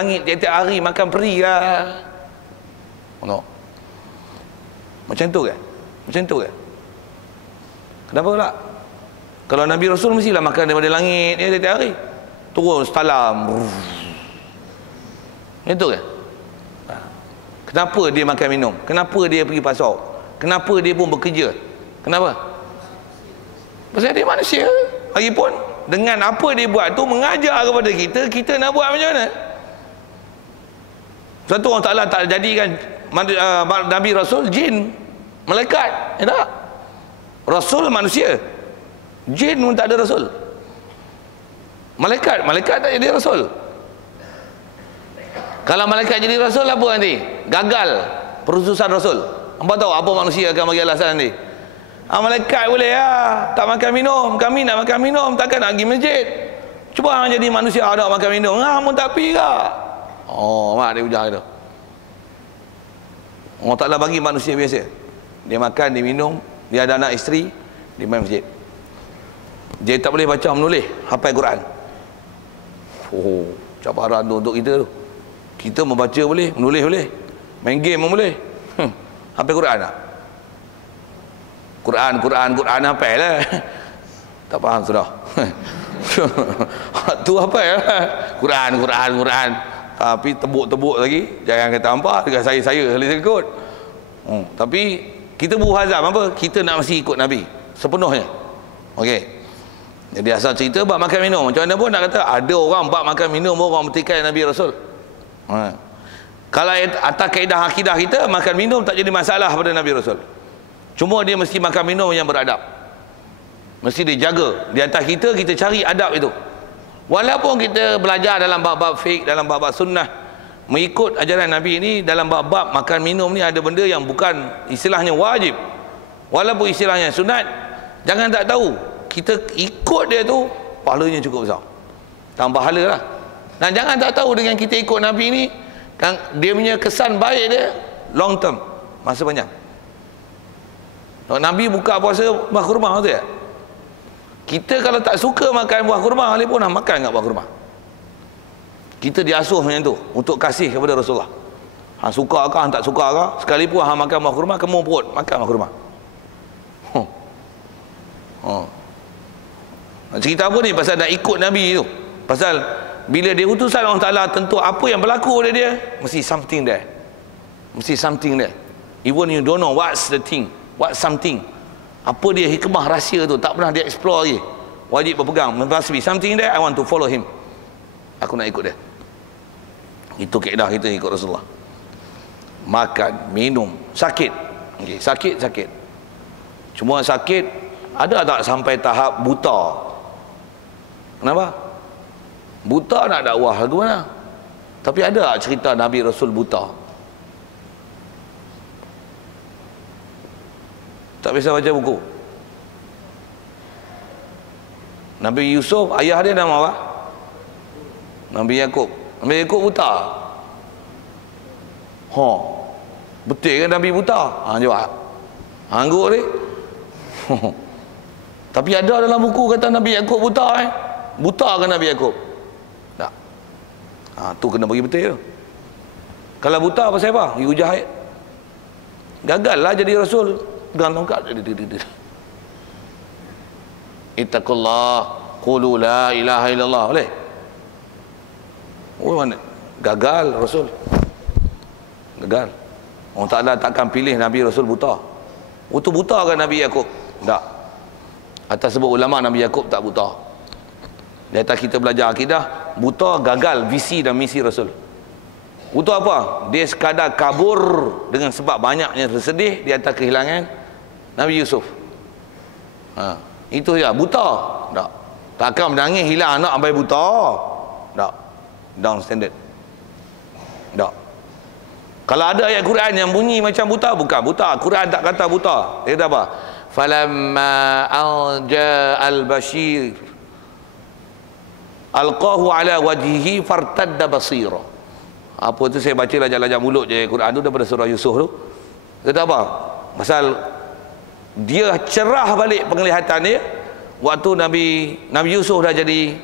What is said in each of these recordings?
langit tiap-tiap hari makan peri lah. No. Macam tu kan? Macam tu kan? Kenapa pula? Kalau Nabi Rasul mestilah makan daripada langit dia tiap-tiap hari. Turun setalam. Itu kan? Kenapa dia makan minum? Kenapa dia pergi pasar? Kenapa dia pun bekerja? Kenapa? Pasal dia manusia. Lagipun dengan apa dia buat tu mengajar kepada kita, kita nak buat macam mana? Satu orang Ta'ala tak jadikan Nabi Rasul jin, malaikat, tak? Rasul manusia, jin pun tak ada Rasul. Malaikat tak jadi Rasul. Kalau malaikat jadi Rasul apa nanti? Gagal perutusan Rasul. Hampa tahu apa manusia akan bagi alasan nanti? Malaikat boleh lah, tak makan minum. Kami nak makan minum, takkan nak pergi masjid. Cuba jadi manusia nak makan minum, pun tak pergi kak. Oh, mak dia hujah itu. Allah Ta'ala bagi manusia biasa. Dia makan, dia minum, dia ada anak isteri, dia main masjid. Dia tak boleh baca menulis, hafal Quran. Oh, cabaran tu untuk kita tu. Kita membaca boleh, menulis boleh, main game pun boleh. Hafal Quran tak? Quran hafal lah. Tak faham sudah. Tu hafal lah. Quran. Tapi tebuk-tebuk lagi, jangan kata hampa dengan saya boleh ikut. Tapi kita beruhazam apa? Kita nak mesti ikut Nabi sepenuhnya. Okey. Jadi asal cerita bab makan minum, macam mana pun nak kata ada orang bab makan minum orang bertikai Nabi Rasul. Kalau atas kaedah akidah kita, makan minum tak jadi masalah pada Nabi Rasul. Cuma dia mesti makan minum yang beradab. Mesti dijaga. Di atas kita cari adab itu. Walaupun kita belajar dalam bab-bab fiqh, dalam bab-bab sunnah, mengikut ajaran Nabi ini, dalam bab-bab makan minum ni ada benda yang bukan istilahnya wajib. Walaupun istilahnya sunat, jangan tak tahu. Kita ikut dia tu, pahalanya cukup besar. Tambah pahala lah. Dan jangan tak tahu dengan kita ikut Nabi ni, dia punya kesan baik dia long term, masa panjang. Nabi buka puasa buah kurma tu ya. Kita kalau tak suka makan buah kurma, Ali pun nak makan kat buah kurma. Kita diasuh macam tu untuk kasih kepada Rasulullah. Suka kah, tak suka kah, sekalipun makan buah kurma, kamu perut makan buah kurma. Cerita apa ni? Pasal nak ikut Nabi tu. Pasal bila dia utusan Allah Ta'ala, tentu apa yang berlaku oleh dia, mesti something there. Mesti something there. Even you don't know what's the thing, what's something. Apa dia hikmah rahsia tu, tak pernah dia explore lagi. Wajib berpegang, must be something there, I want to follow him. Aku nak ikut dia. Itu kaedah kita ikut Rasulullah. Makan, minum, sakit. Okay, sakit. Cuma sakit, ada tak sampai tahap buta? Kenapa? Buta nak dakwah ke mana? Tapi ada tak cerita Nabi Rasul buta? Tak biasa baca buku. Nabi Yusuf, ayah dia nama apa? Nabi Yakub. Nabi Yakub buta. Betul kan Nabi buta? Jawab. Angguk ni. Tapi ada dalam buku kata Nabi Yakub buta Buta kan Nabi Yakub? Tak. Tu kena bagi betul tu. Kalau buta pasal apa? Ibu Jahid. Gagallah jadi Rasul. Dengan tongkat. Ittaqullah, qulu la ilaha illallah. Boleh? Oh mana? Gagal Rasul. Gagal. Allah Ta'ala takkan pilih Nabi Rasul buta. Itu buta kan Nabi Yakub? Tak. Atas sebut ulama Nabi Yakub tak buta. Di atas kita belajar akidah, buta gagal visi dan misi Rasul. Buta apa? Dia sekadar kabur dengan sebab banyaknya tersedih di atas kehilangan Nabi Yusuf. Itu ya, buta. Tak. Takkan menangis hilang anak sampai buta. Tak. Down standard. Tak. Kalau ada ayat Quran yang bunyi macam buta, bukan buta. Quran tak kata buta. Dia kata apa? Falamma alja al-bashir alqahu ala wajhihi fartadda basira. Apa tu saya baca lajak-lajak mulut je Quran tu daripada surah Yusuf tu. Dia kata apa? Pasal dia cerah balik penglihatan dia waktu Nabi Yusuf dah jadi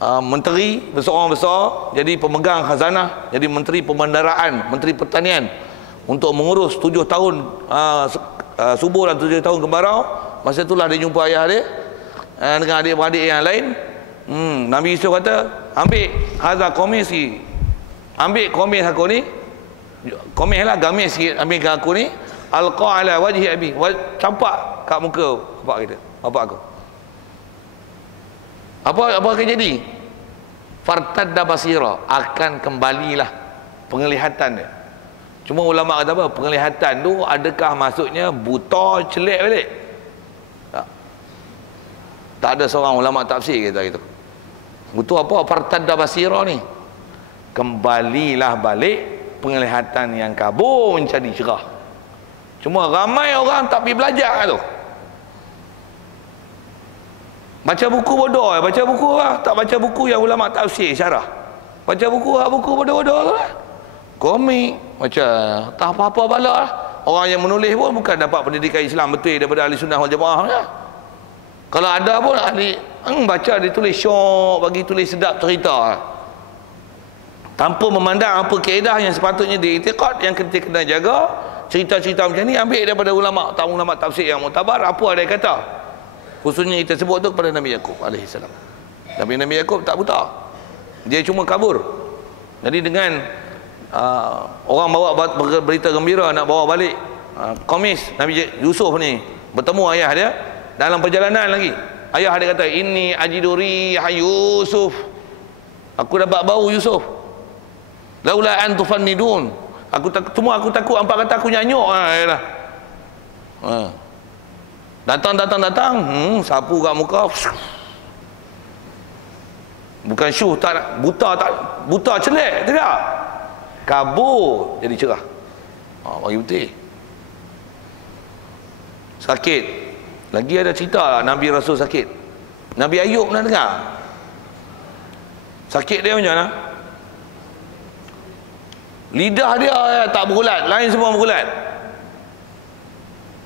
menteri berseorang besar, jadi pemegang khazanah, jadi menteri pemandaraan, menteri pertanian, untuk mengurus 7 tahun subur dan 7 tahun kemarau. Masa itulah dia jumpa ayah dia dengan adik-beradik yang lain. Nabi Yusuf kata, ambil hazah komisi, ambil komis aku ni, komis lah, gamis sikit, ambil ke aku ni, alqa ala wajhi abi, campak kat muka bapak kita, bapak aku. Apa akan jadi? Fartadda basira, akan kembalilah penglihatan dia. Cuma ulama kata apa? Penglihatan tu adakah maksudnya buta celik balik? Tak ada seorang ulama tafsir kata gitu. Betul apa fartadda basira ni? Kembalilah balik penglihatan yang kabur menjadi cerah. Cuma ramai orang tak pergi belajar tu. Baca buku bodoh, baca buku lah. Tak baca buku yang ulama tafsir syarah. Baca buku bodoh-bodoh tu lah. Komik, macam tak apa-apa balak lah. Orang yang menulis pun bukan dapat pendidikan Islam betul daripada ahli sunnah wal jamaah lah. Kalau ada pun ahli baca dia tulis syok, bagi tulis sedap cerita lah. Tanpa memandang apa kaedah yang sepatutnya diiktikad, yang kita kena jaga. Cerita-cerita macam ni ambil daripada ulama tafsir yang muktabar, apa ada yang kata. Khususnya kita sebut tu kepada Nabi Yaqub alaihissalam. Nabi Yaqub tak buta, dia cuma kabur. Jadi dengan orang bawa berita gembira nak bawa balik komis Nabi Yusuf ni, bertemu ayah dia dalam perjalanan lagi. Ayah dia kata, inni ajiduri Yusuf, aku dapat bau Yusuf. Laula an tufannidun, aku takut hampa kata aku nyanyuk. Datang, sapu kat muka. Bukan syuh, tak buta celik, tidak. Kabur jadi cerah. Bagi putih. Sakit. Lagi ada cerita lah Nabi Rasul sakit. Nabi Ayub pernah dengar? Sakit dia macam mana? Lidah dia tak berulat, lain semua berulat.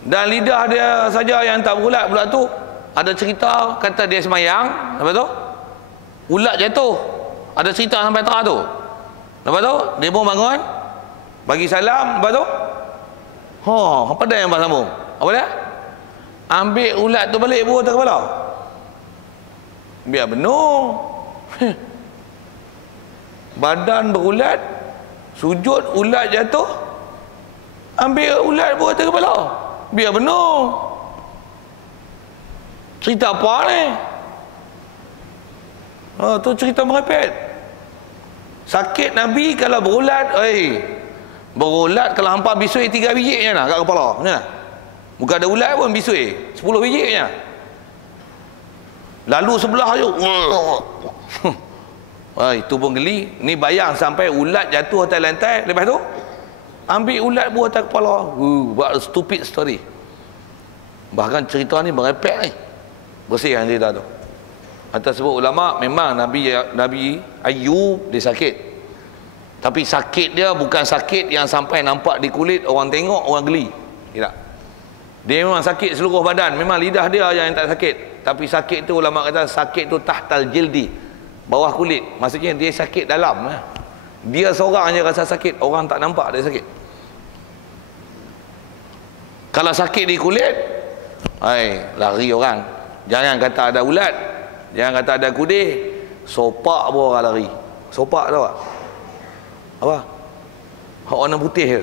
Dan lidah dia saja yang tak berulat pula tu. Ada cerita kata dia semayang, lepas tu ulat jatuh. Ada cerita sampai tengah tu. Lepas tu dia pun bangun, bagi salam, lepas tu apa dah yang abang sambung? Apa dia? Ambil ulat tu balik buah atas kepala. Biar benar. Badan berulat, sujud ulat jatuh, ambil ulat buah atas kepala. Biar benar. Cerita apa ni? Tu cerita merepet. Sakit Nabi kalau berulat, berulat kalau hampa bisui 3 biji je lah kat kepala. Macam mana? Bukan ada ulat pun bisui 10 biji je. Lalu sebelah je. Itu pun geli. Ni bayang sampai ulat jatuh atas lantai, lepas tu ambil ulat buah atas kepala. Buat stupid story. Bahkan cerita ni merepek ni. Bersih yang cerita tu. Atas sebut ulama, memang Nabi Ayub dia sakit. Tapi sakit dia bukan sakit yang sampai nampak di kulit, orang tengok orang geli. Tidak. Dia memang sakit seluruh badan. Memang lidah dia yang tak sakit. Tapi sakit tu ulama kata sakit tu tahtal jildi, bawah kulit. Maksudnya dia sakit dalam. Dia seorang je rasa sakit, orang tak nampak dia sakit. Kalau sakit di kulit, lari orang. Jangan kata ada ulat, jangan kata ada kudir, sopak pun orang lari. Sopak tahu tak? Apa? Hak warna putih je.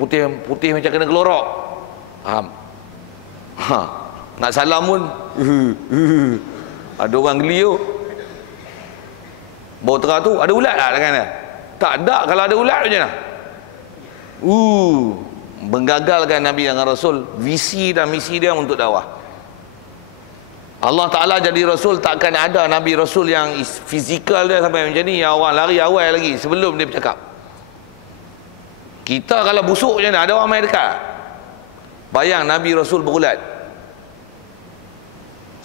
Putih macam kena gelorok. Faham? Nak salam pun ada orang geli tu. Bau terah tu ada ulat tak tangan dia? Tak ada. Kalau ada ulat macam mana? Menggagalkan Nabi dengan Rasul, visi dan misi dia untuk dakwah. Allah Ta'ala jadi Rasul, takkan ada Nabi Rasul yang fizikal dia sampai macam ni, yang orang lari awal lagi sebelum dia bercakap. Kita kalau busuk macam mana, ada orang main dekat. Bayang Nabi Rasul berulat.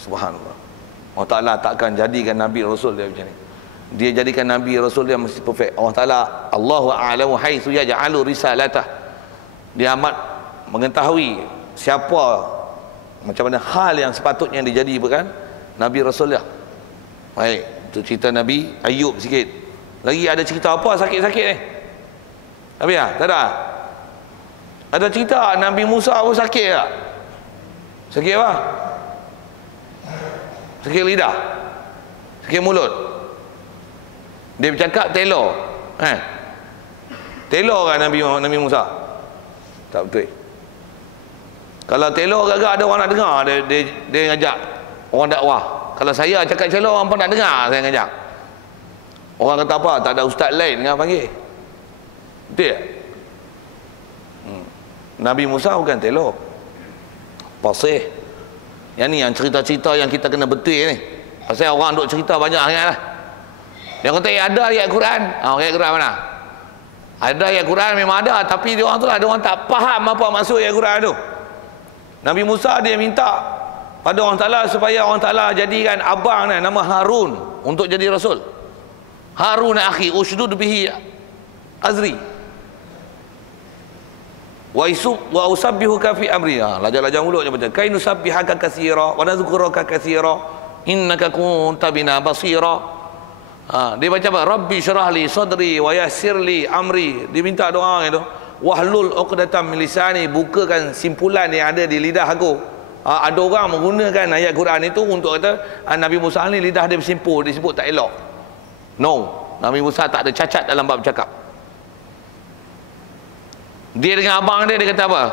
Subhanallah. Allah Ta'ala takkan jadikan Nabi Rasul dia macam ni. Dia jadikan Nabi Rasul dia mesti perfect. Allah Ta'ala, Allahu a'lamu haitsu yaj'alu risalatah. Dia amat mengetahui siapa, macam mana hal yang sepatutnya dijadikan Nabi Rasul dia. Baik, itu cerita Nabi Ayub sikit. Lagi ada cerita apa sakit-sakit ni? Tapi tak ada. Ada cerita Nabi Musa pun sakit tak? Sakit apa? Sakit lidah, sakit mulut. Dia bercakap telur. Telur kan Nabi Musa? Tak betul. Kalau telur agak ada orang nak dengar, dia ngajak orang dakwah. Kalau saya cakap telur, orang pun nak dengar saya ngajak. Orang kata apa? Tak ada ustaz lain kan panggil. Betul tak? Nabi Musa bukan telur, pasir. Yang ni yang cerita-cerita yang kita kena betul ni. Pasal orang duk cerita banyak sangat lah. Dia kata ada ayat Quran. Ayat Quran mana? Ada ayat Quran memang ada, tapi dia orang tu lah, dia orang tak faham apa maksud ayat Quran tu. Nabi Musa dia minta pada orang Ta'ala supaya orang Ta'ala jadikan abang ni nama Harun untuk jadi rasul. Harun akhi ushdud bihi azri wa usabbihuka fi amri. Lajang-lajang mulut je baca kai nusabbihaka katsira wa nadhkuraka katsira innaka kunta bina basira. Dia baca apa? Rabbi syrah li sadri wa yassir li amri. Dia minta doa itu, wahlul uqdatam min lisani, bukakan simpulan yang ada di lidah aku. Ada orang menggunakan ayat Quran itu untuk kata Nabi Musa ni lidah dia bersimpul, disebut tak elok. No, Nabi Musa tak ada cacat dalam bab cakap. Dia dengan abang dia kata apa?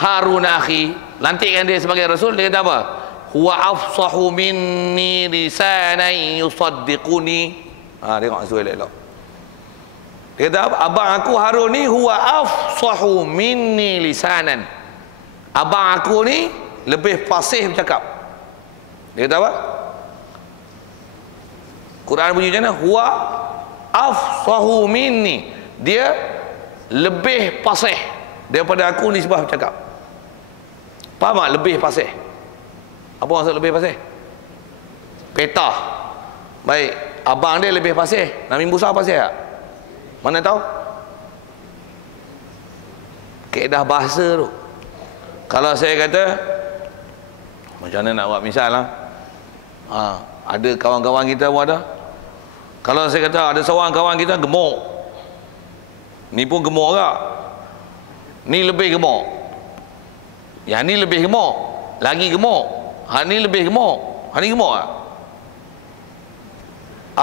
Harun akhi, lantikkan dia sebagai rasul, dia kata apa? Huwa afsahu minni lisanan yusaddiquni. Tengok maksud elok. Dia kata apa? Abang aku Harun ni huwa afsahu minni lisanan. Abang aku ni lebih fasih bercakap. Dia kata apa? Quran bunyi macam mana? Huwa afsahu minni. Dia lebih fasih daripada aku ni sebab bercakap. Faham tak? Lebih fasih. Apa maksud lebih fasih? Peta. Baik, abang dia lebih fasih. Nabi Musa fasih tak? Mana tahu? Kaedah bahasa tu. Kalau saya kata, macam mana nak buat misal lah, ada kawan-kawan kita pun ada. Kalau saya kata ada seorang kawan kita gemuk, ni pun gemuk tak? Ni lebih gemuk, yang ni lebih gemuk, lagi gemuk, ni lebih gemuk, ni gemuk tak?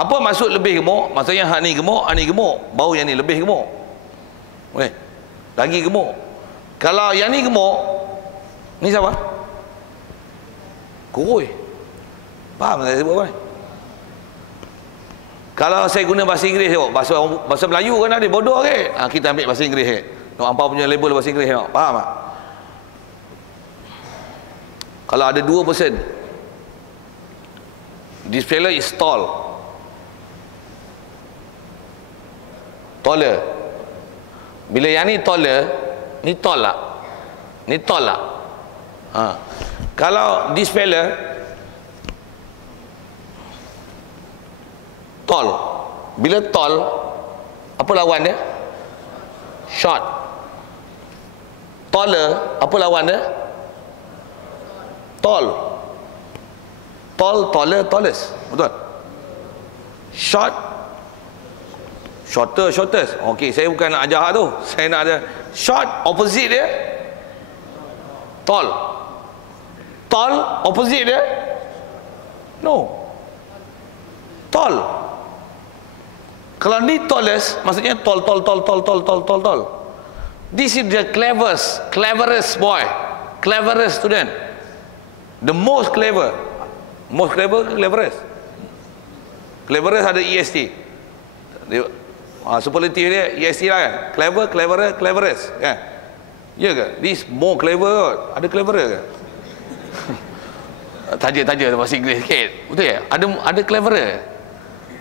Apa maksud lebih gemuk? Maksudnya hak ni gemuk, baru yang ni lebih gemuk. Lagi gemuk. Kalau yang ni gemuk, ni siapa? Kurui. Faham saya sebut apa ni? Kalau saya guna bahasa Inggeris, tengok, bahasa Melayu kan ada bodoh ke? Kita ambil bahasa Inggeris ke? Tengok hampa punya label bahasa Inggeris, tengok. Faham tak? Kalau ada dua person, this fellow is tall, taller. Bila yang ni taller, ni tall lah. Ni tall lah. Kalau this fella tall, bila tall, apa lawan dia? Short. Taller, apa lawan dia? Tall. Tall, taller, tallest. Betul? Short, shorter, shortest. Okey, saya bukan nak ajar tu. Saya nak ada short, opposite dia tall. Tall, opposite dia no. Tall. Kalau ni tallest, maksudnya tall. This is the cleverest boy, cleverest student, the most clever. Most clever ke cleverest? Cleverest ada EST. Superlatif dia EST lah kan. Clever, cleverer, cleverest kan. Ya ke? This more clever. Ada cleverer ke? Taja bahasa Inggeris sikit. Betul ya? Ada cleverer.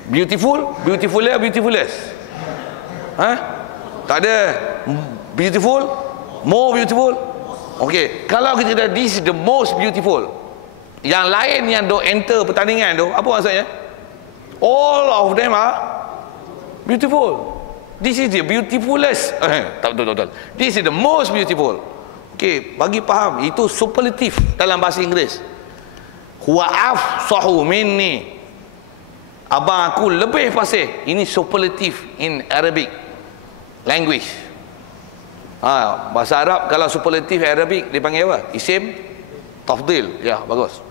Beautiful, beautifuler, beautifulest. Tak ada beautiful, more beautiful. Okey, kalau kita dah this is the most beautiful. Yang lain yang do enter pertandingan tu, apa maksudnya? All of them are beautiful. This is the beautifulest. Tak betul. This is the most beautiful. Okey, bagi faham, itu superlatif dalam bahasa Inggeris. Huwa afsahu minni. Abang aku lebih fasih. Ini superlative in Arabic language. Bahasa Arab kalau superlative Arabic dipanggil apa? Isim tafdil. Ya, bagus.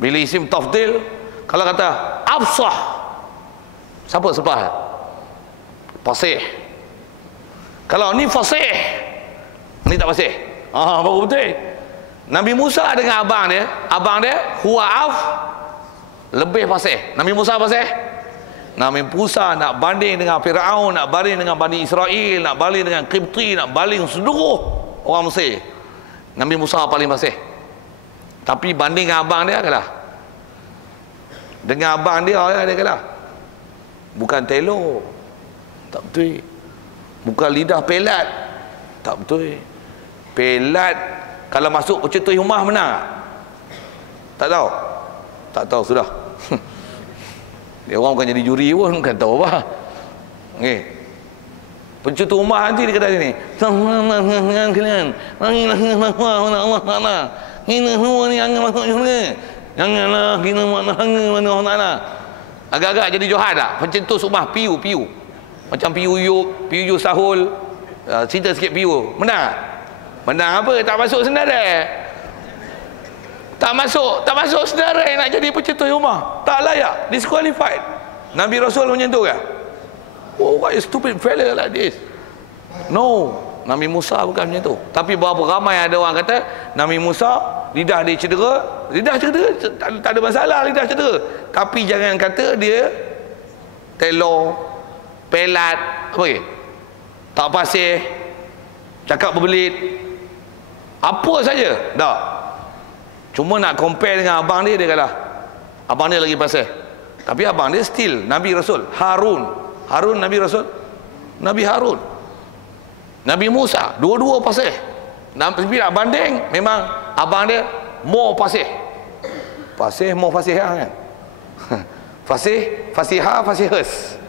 Bila isim tafdil, kalau kata afsah, siapa sepah? Fasih. Kalau ni fasih, ni tak fasih. Baru betul. Nabi Musa dengan abang dia huwa af, lebih fasih. Nabi Musa fasih. Nabi Musa nak banding dengan Firaun, nak banding dengan Bani Israel, nak banding dengan Qibti, nak banding seluruh orang Mesir. Nabi Musa paling fasih. Tapi banding dengan abang dia kalah. Dengan abang dia kalah. Bukan telur, tak betul. Bukan lidah pelat, tak betul. Pelat kalau masuk pencetus rumah menang tak? Tak tahu? Tak tahu sudah. Dia orang bukan jadi juri pun, bukan tahu apa. Okey. Pencetus rumah nanti dia kata sini. Janganlah kita mana. Agak-agak jadi johan tak? Pencetus rumah piu. Macam piu sahul. Cerita sikit piu. Menang. Menang apa? Tak masuk senarai. Tak masuk senarai nak jadi pencetus rumah. Tak layak, disqualified. Nabi Rasul macam tu ke? Oh, what a stupid fella like this. No, Nabi Musa bukan macam tu. Tapi berapa ramai ada orang kata Nabi Musa lidah dia cedera. Tak ada masalah lidah cedera. Tapi jangan kata dia telur, pelat, apa lagi? Tak pasih, cakap berbelit, apa saja. Tak. Cuma nak compare dengan abang dia kalah. Abang dia lagi pasih. Tapi abang dia still Nabi Rasul. Harun Nabi Rasul. Nabi Harun, Nabi Musa, dua-dua pasih. Tapi nak banding, memang abang dia more pasih. Pasih more fasiha kan. Fasihus.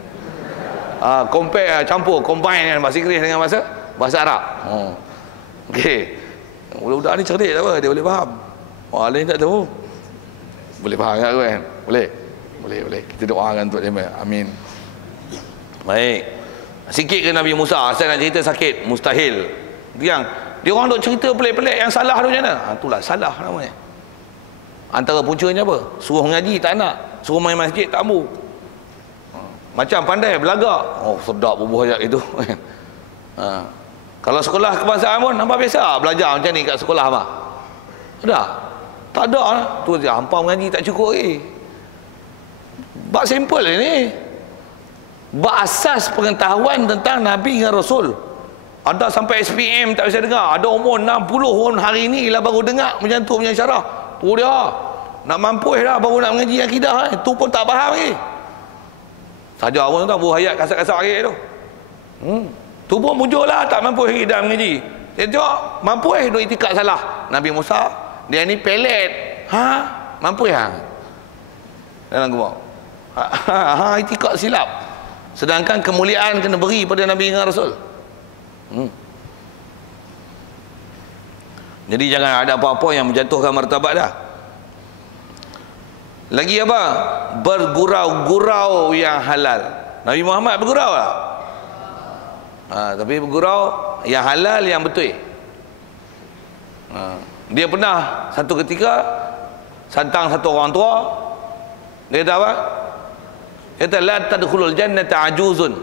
Compare, campur, combine kan bahasa Inggeris dengan bahasa Arab. Okey. Budak-budak ni cerdik tak apa, dia boleh faham. Orang lain tak tahu. Boleh faham tak kan? Boleh. Kita doakan untuk dia. Amin. Baik. Sikit ke Nabi Musa, saya nak cerita sakit, mustahil. Dia orang duk cerita pelik-pelik, yang salah tu macam mana? Itulah salah namanya. Antara puncanya apa? Suruh mengaji tak nak, suruh main masjid tak mau. Macam pandai belagak. Oh, sedap bubuh ayat itu. Kalau sekolah kebangsaan pun nampak biasa belajar macam ni kat sekolah apa? Tak ada lah. Tu dia hampa mengaji tak cukup lagi. Bab simple ni. Bab asas pengetahuan tentang Nabi dengan Rasul. Ada sampai SPM tak bisa dengar. Ada umur 60 pun hari ni lah baru dengar macam tu punya syarah. Tu dia. Nak mampus dah baru nak mengaji akidah. Tu pun tak faham lagi. Saja pun tak buah ayat kasar-kasar lagi tu. Tu pun muncul lah tak mampu lagi dah mengaji. Dia tengok mampu duk itikad salah. Nabi Musa dia ni pelet. Mampu dalam gua. Itikad silap. Sedangkan kemuliaan kena beri pada Nabi dengan Rasul. Jadi jangan ada apa-apa yang menjatuhkan martabat dah. Lagi apa? Bergurau-gurau yang halal. Nabi Muhammad bergurau lah. Tapi bergurau yang halal, yang betul. Dia pernah satu ketika santang satu orang tua. Dia kata apa? Dia kata la tadkhulul jannata ajuzun.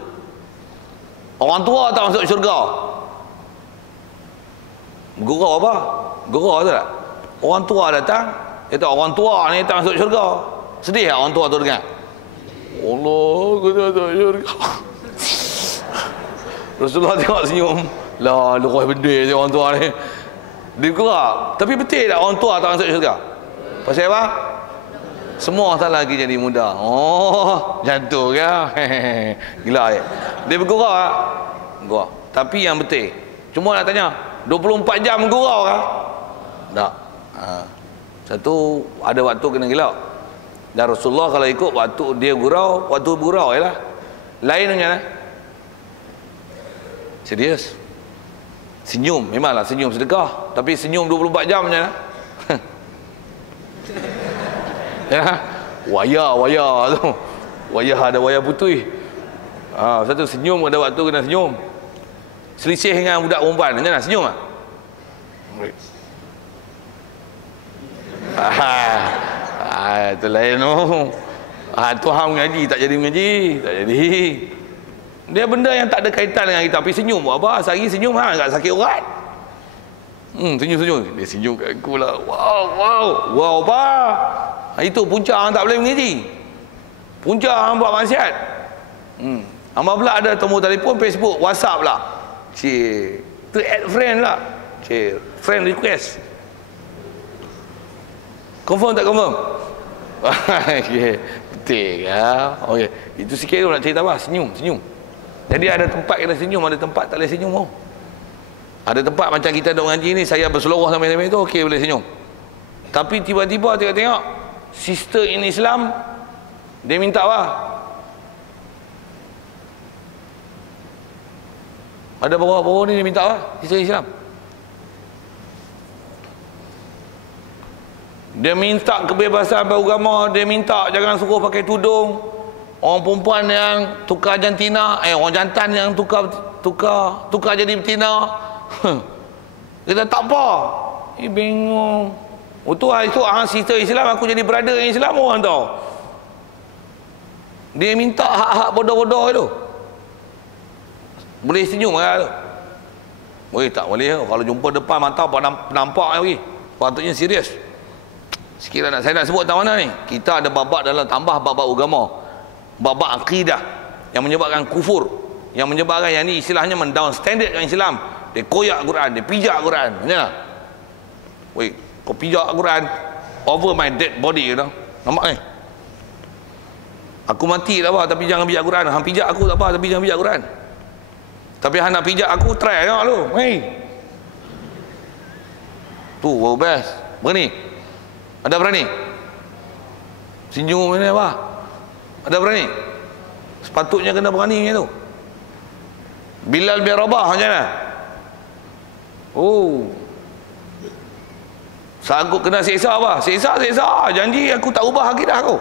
Orang tua tak masuk syurga. Bergurau apa? Gurau tu tak? Orang tua datang, dia kata orang tua ni tak masuk syurga. Sedih tak orang tua tu dengar? Allah, aku tak masuk syurga. Rasulullah tengok senyum. Lah, luruh benda si orang tua ni. Dia gerak. Tapi betul tak orang tua tak masuk syurga? Pasal apa? Semua tak lagi jadi muda. Oh, jantung ke? Gila ya. Dia bergurau tak? Gurau. Tapi yang betul. Cuma nak tanya, 24 jam bergurau ke? Tak. Satu, ada waktu kena gila. Dan Rasulullah kalau ikut waktu dia gurau, waktu bergurau je lah. Lain macam mana? Serius. Senyum, memanglah senyum sedekah. Tapi senyum 24 jam macam mana? Ya, waya tu. Wayah ada wayah putih. Satu senyum ada waktu kena senyum. Selisih dengan budak perempuan, macam mana senyum ah? Itu lain tu. Tu hang mengaji tak jadi mengaji, tak jadi. Dia benda yang tak ada kaitan dengan kita, tapi senyum buat apa? Sehari senyum enggak sakit urat. Senyum. Dia senyum kat aku lah. Wow apa? Itu punca hang tak boleh mengaji. Punca hang buat maksiat. Hang pula ada nombor telefon, Facebook, WhatsApp lah. Tu add friend lah. Friend request. Confirm tak confirm? Okay. Betul ya. Okey. Itu sikit tu nak cerita apa? Senyum. Jadi ada tempat kita senyum, ada tempat tak boleh senyum. Ada tempat macam kita duk ngaji ni, saya berseluruh sampai-sampai tu, okey boleh senyum. Tapi tiba-tiba tengok sister in Islam, dia minta apa? Ada bawa-bawa ni dia minta apa? Sister Islam. Dia minta kebebasan beragama, dia minta jangan suruh pakai tudung. Orang perempuan yang tukar jantina, orang jantan yang tukar jadi betina. Kita tak apa. Bingung. Itu sister Islam, aku jadi brother Islam orang tahu. Dia minta hak-hak bodoh-bodoh itu. Boleh senyum kan tu? Tak boleh. Kalau jumpa depan mata nampak lagi. Patutnya serius. Sekiranya saya nak sebut tahu mana ni? Kita ada babak dalam tambah babak agama. Babak akidah yang menyebabkan kufur, yang menyebabkan yang ni istilahnya mendown standardkan Islam. Dia koyak Quran, dia pijak Quran. Macam mana? Kau pijak Quran over my dead body, you know? Nampak ni? Aku mati tak apa, tapi jangan pijak Quran. Hang pijak aku tak apa, tapi jangan pijak Quran. Tapi hang nak pijak aku, try tengok lu. Tu baru best. Berani? Ada berani? Senyum ni apa? Ada berani? Sepatutnya kena berani macam tu. Bilal bin Rabah macam mana? Sanggup kena siksa apa? Siksa. Janji aku tak ubah akidah aku.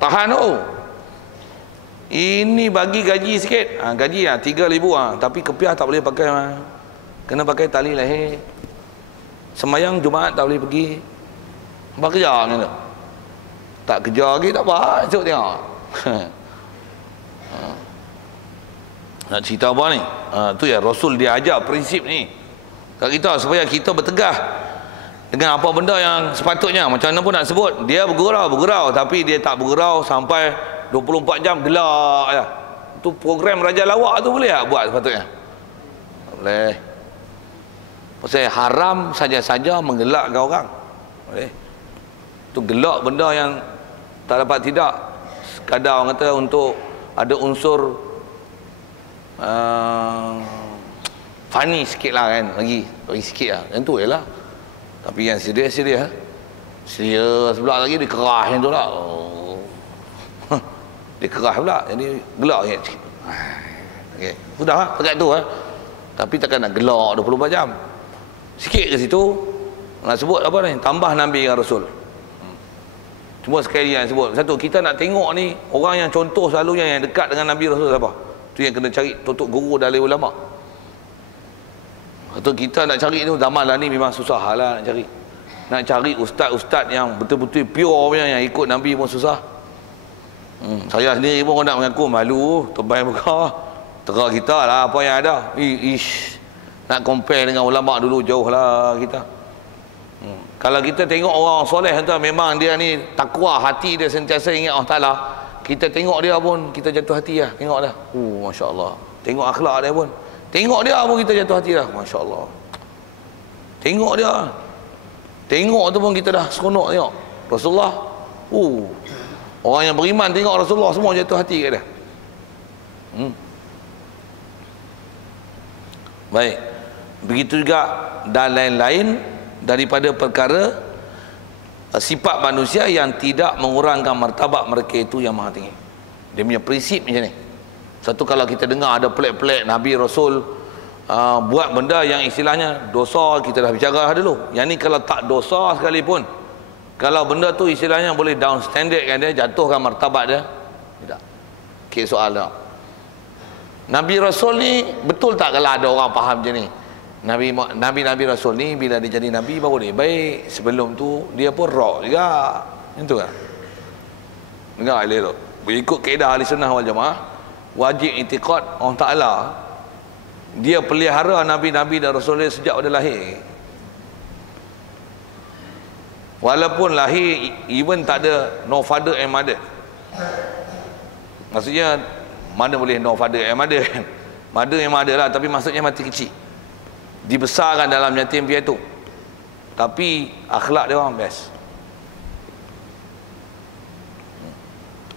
Tahan tu. Ini bagi gaji sikit. Gaji 3,000 tapi kepiah tak boleh pakai. Kena pakai tali leher. Sembayang Jumaat tak boleh pergi. Apa kerja macam tu? Tak kerja lagi tak apa, esok tengok. Nak cerita apa ni? Tu ya Rasul dia ajar prinsip ni kat kita supaya kita bertegah dengan apa benda yang sepatutnya. Macam mana pun nak sebut, dia bergurau tapi dia tak bergurau sampai 24 jam gelak je. Tu program Raja Lawak tu boleh tak buat sepatutnya? Tak boleh. Pasal haram saja-saja menggelakkan orang. Boleh. Tu gelak benda yang tak dapat tidak. Sekadar orang kata untuk ada unsur funny sikit lah kan. Lagi sikit lah. Yang tu je lah. Tapi yang serius pula lagi dia kerah yang tu lah. Dia kerah pula. Jadi gelak je. Okay. Sudah lah. Dekat tu lah. Tapi takkan nak gelak 24 jam. Sikit ke situ. Nak sebut apa ni? Tambah Nabi dengan Rasul. Cuma sekali yang sebut. Satu, kita nak tengok ni orang yang contoh selalunya yang dekat dengan Nabi Rasul siapa? Tu yang kena cari tutup guru dari ulama. Satu, kita nak cari tu zaman lah ni memang susah lah nak cari. Nak cari ustaz-ustaz yang betul-betul pure punya yang ikut Nabi pun susah. Saya sendiri pun nak mengaku malu terbaik muka. Tera kita lah apa yang ada. Nak compare dengan ulama dulu jauh lah kita. Kalau kita tengok orang soleh tu memang dia ni takwa, hati dia sentiasa ingat Allah Ta'ala. Kita tengok dia pun kita jatuh hati lah. Tengok dah. Masya Allah. Tengok akhlak dia pun. Tengok dia pun kita jatuh hati dah. Masya Allah. Tengok dia. Tengok tu pun kita dah seronok tengok. Rasulullah. Orang yang beriman tengok Rasulullah semua jatuh hati kat dia. Baik. Begitu juga dan lain-lain daripada perkara sifat manusia yang tidak mengurangkan martabat mereka itu yang maha tinggi. Dia punya prinsip macam ni. Satu, kalau kita dengar ada pelik-pelik Nabi Rasul buat benda yang istilahnya dosa, kita dah bicara dulu. Yang ni kalau tak dosa sekalipun, Kalau benda tu istilahnya boleh down standard kan dia, jatuhkan martabat dia, tidak. Okay, soal dah. Nabi Rasul ni betul tak kalau ada orang faham macam ni? Nabi Rasul ni bila dia jadi Nabi baru dia baik. Sebelum tu dia pun rock juga. Itu kan? Dengar elok. Berikut kaedah ahli sunnah wal jamaah, wajib i'tiqad Allah Ta'ala dia pelihara Nabi-Nabi dan Rasul dia sejak pada lahir. Walaupun lahir, even tak ada no father and mother. Maksudnya mana boleh no father and mother? Mother yang mother lah, tapi maksudnya mati kecil, dibesarkan dalam yatim piatu, tapi akhlak dia orang best.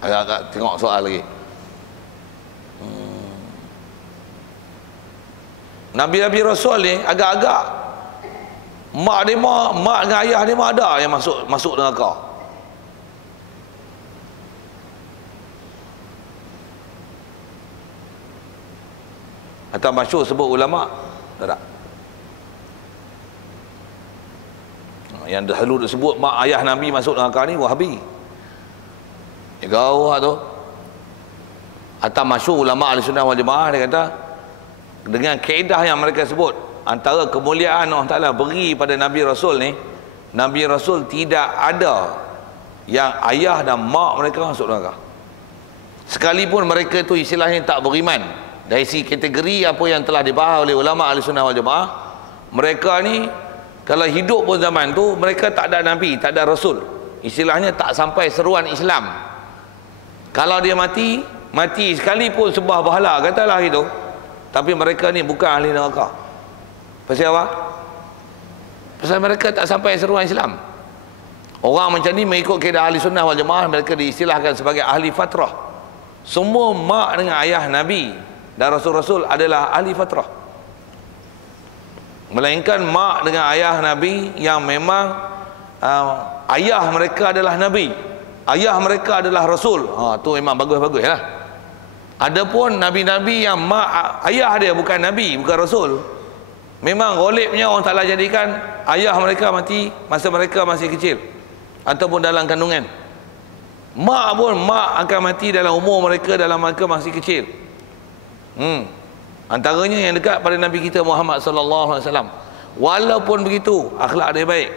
Agak-agak tengok soal lagi. Nabi-Nabi Rasul ni agak-agak mak dengan ayah dia ada yang masuk neraka. Atau masyhur sebut ulama tak? Yang dahulu disebut mak ayah Nabi masuk neraka ni Wahabi. Gawah tu. Atau masyhur ulama Ahlussunnah wal Jamaah dia kata dengan kaedah yang mereka sebut, antara kemuliaan Allah Ta'ala beri pada Nabi Rasul ni, Nabi Rasul tidak ada yang ayah dan mak mereka masuk neraka. Sekalipun mereka tu istilahnya tak beriman, dari segi kategori apa yang telah dibahas oleh ulama Ahlussunnah wal Jamaah, mereka ni kalau hidup pun zaman tu mereka tak ada Nabi, tak ada Rasul, istilahnya tak sampai seruan Islam. Kalau dia mati sekalipun sebah bahala katalah gitu, tapi mereka ni bukan ahli neraka. Pasal apa? Pasal mereka tak sampai seruan Islam. Orang macam ni mengikut kaedah ahli sunnah wal jamaah, mereka diistilahkan sebagai ahli fatrah. Semua mak dengan ayah Nabi dan Rasul-Rasul adalah ahli fatrah, melainkan mak dengan ayah Nabi yang memang ayah mereka adalah Nabi, ayah mereka adalah Rasul. Tu memang bagus-bagus lah. Adapun Nabi-Nabi yang mak ayah dia bukan Nabi, bukan Rasul, memang golibnya orang Ta'ala jadikan ayah mereka mati masa mereka masih kecil ataupun dalam kandungan. Mak pun mak akan mati dalam umur mereka, dalam mereka masih kecil. Antaranya yang dekat pada Nabi kita Muhammad sallallahu alaihi wasallam. Walaupun begitu akhlak dia baik.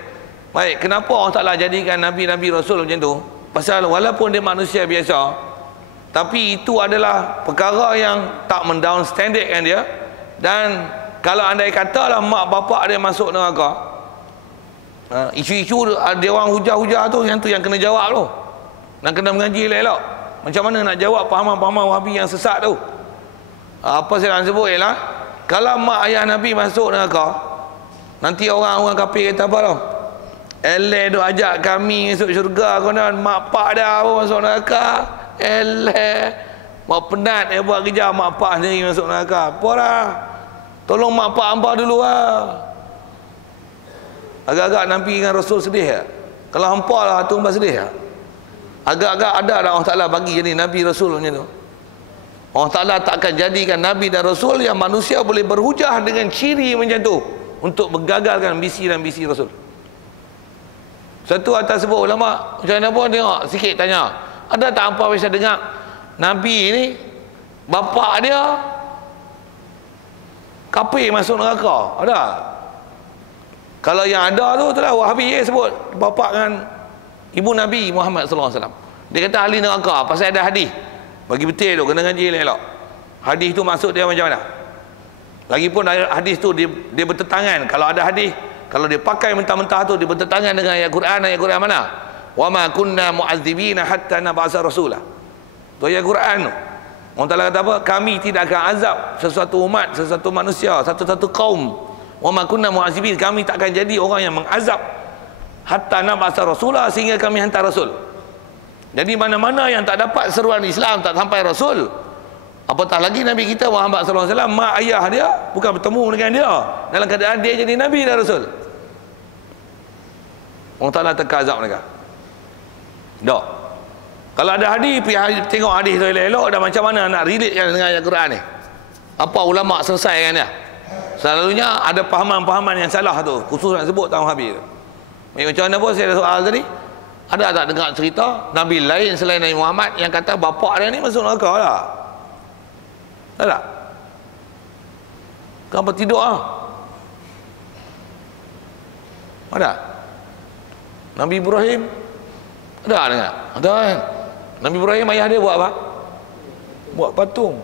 Baik, kenapa Allah Ta'ala jadikan Nabi-Nabi Rasul macam tu? Pasal walaupun dia manusia biasa, tapi itu adalah perkara yang tak mendown standardkan dia. Dan kalau andai katalah mak bapak dia masuk neraka, isu-isu dia orang hujah-hujah tu yang kena jawab tu, dan kena mengaji elok. Macam mana nak jawab pahaman-pahaman Wahabi yang sesat tu? Apa saya nak sebut ialah, kalau mak ayah Nabi masuk neraka, nanti orang-orang kafir kata apa tau? Eleh duk ajak kami masuk syurga, konon mak pak dah pun masuk neraka. Eleh, mak penat buat kerja, mak pak sendiri masuk neraka. Apa dah? Tolong mak pak hamba dulu lah. Agak-agak Nabi dengan Rasul sedih tak? Kalau hampa lah tu hamba sedih tak? Agak-agak ada dah Allah Ta'ala bagi jadi Nabi Rasul macam tu. Allah Ta'ala takkan jadikan Nabi dan Rasul yang manusia boleh berhujah dengan ciri macam tu untuk menggagalkan misi dan misi Rasul. Satu atas sebut ulama macam mana pun tengok sikit tanya, ada tak hampa bisa dengar Nabi ni bapa dia kafir masuk neraka? Ada? Kalau yang ada tu itulah Wahabi sebut bapa dengan ibu Nabi Muhammad sallallahu alaihi wasallam. Dia kata ahli neraka pasal ada hadis. Bagi betul tu kena ngaji elok. Hadis tu maksud dia macam mana? Lagipun hadis tu dia bertentangan. Kalau ada hadis, kalau dia pakai mentah-mentah tu dia bertentangan dengan ayat Quran mana? Wa ma kunna mu'adzibina hatta nab'asa rasulah. Tu ayat Quran tu. Allah Ta'ala kata apa? Kami tidak akan azab sesuatu umat, sesuatu manusia, satu-satu kaum. Wa ma kunna mu'adzibin, kami tak akan jadi orang yang mengazab hatta nab'asa rasulah, sehingga kami hantar rasul. Jadi mana-mana yang tak dapat seruan Islam, tak sampai Rasul, apatah lagi Nabi kita Muhammad sallallahu alaihi wasallam, mak ayah dia bukan bertemu dengan dia dalam keadaan dia jadi Nabi dan Rasul, Allah Ta'ala tekan azab mereka. Tak. Kalau ada hadis, tengok hadis tu elok-elok, dan macam mana nak relate dengan ayat Quran ni. Apa ulama selesaikan dia? Selalunya ada pahaman-pahaman yang salah tu, khusus nak sebut tahun habis tu. Macam mana pun saya ada soal tadi, Ada tak dengar cerita Nabi lain selain Nabi Muhammad yang kata bapak dia ni masuk neraka lah? Ada tak? Kenapa tidur lah? Ada? Nabi Ibrahim ada dengar? Ada kan? Nabi Ibrahim ayah dia buat apa? Buat patung.